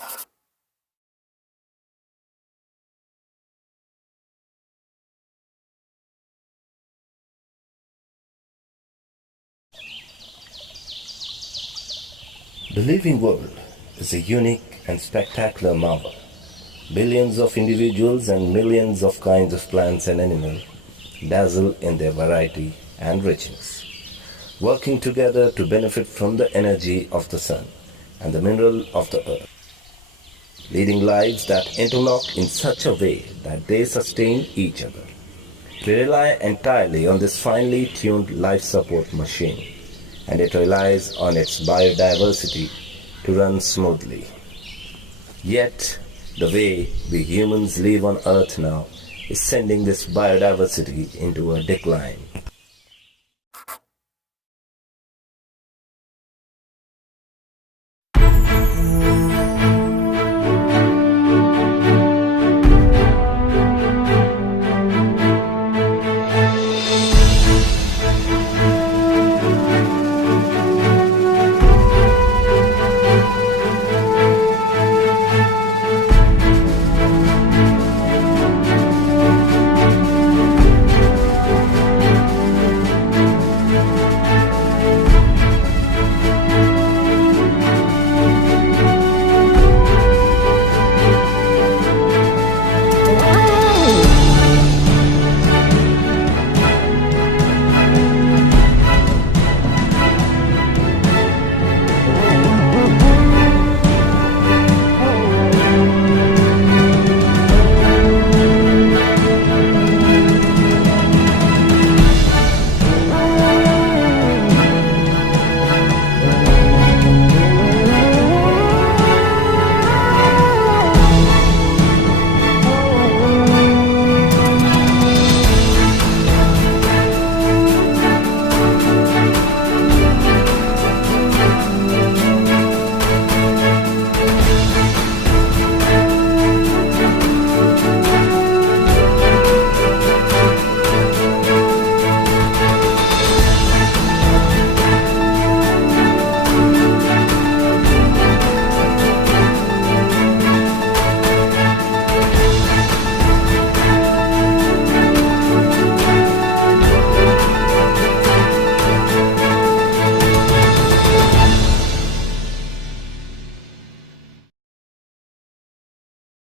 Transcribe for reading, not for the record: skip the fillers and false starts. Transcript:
The living world is a unique and spectacular marvel. Billions of individuals and millions of kinds of plants and animals dazzle in their variety and richness, working together to benefit from the energy of the sun and the mineral of the earth, leading lives that interlock in such a way that they sustain each other. We rely entirely on this finely tuned life support machine, and it relies on its biodiversity to run smoothly. Yet, the way we humans live on Earth now is sending this biodiversity into a decline.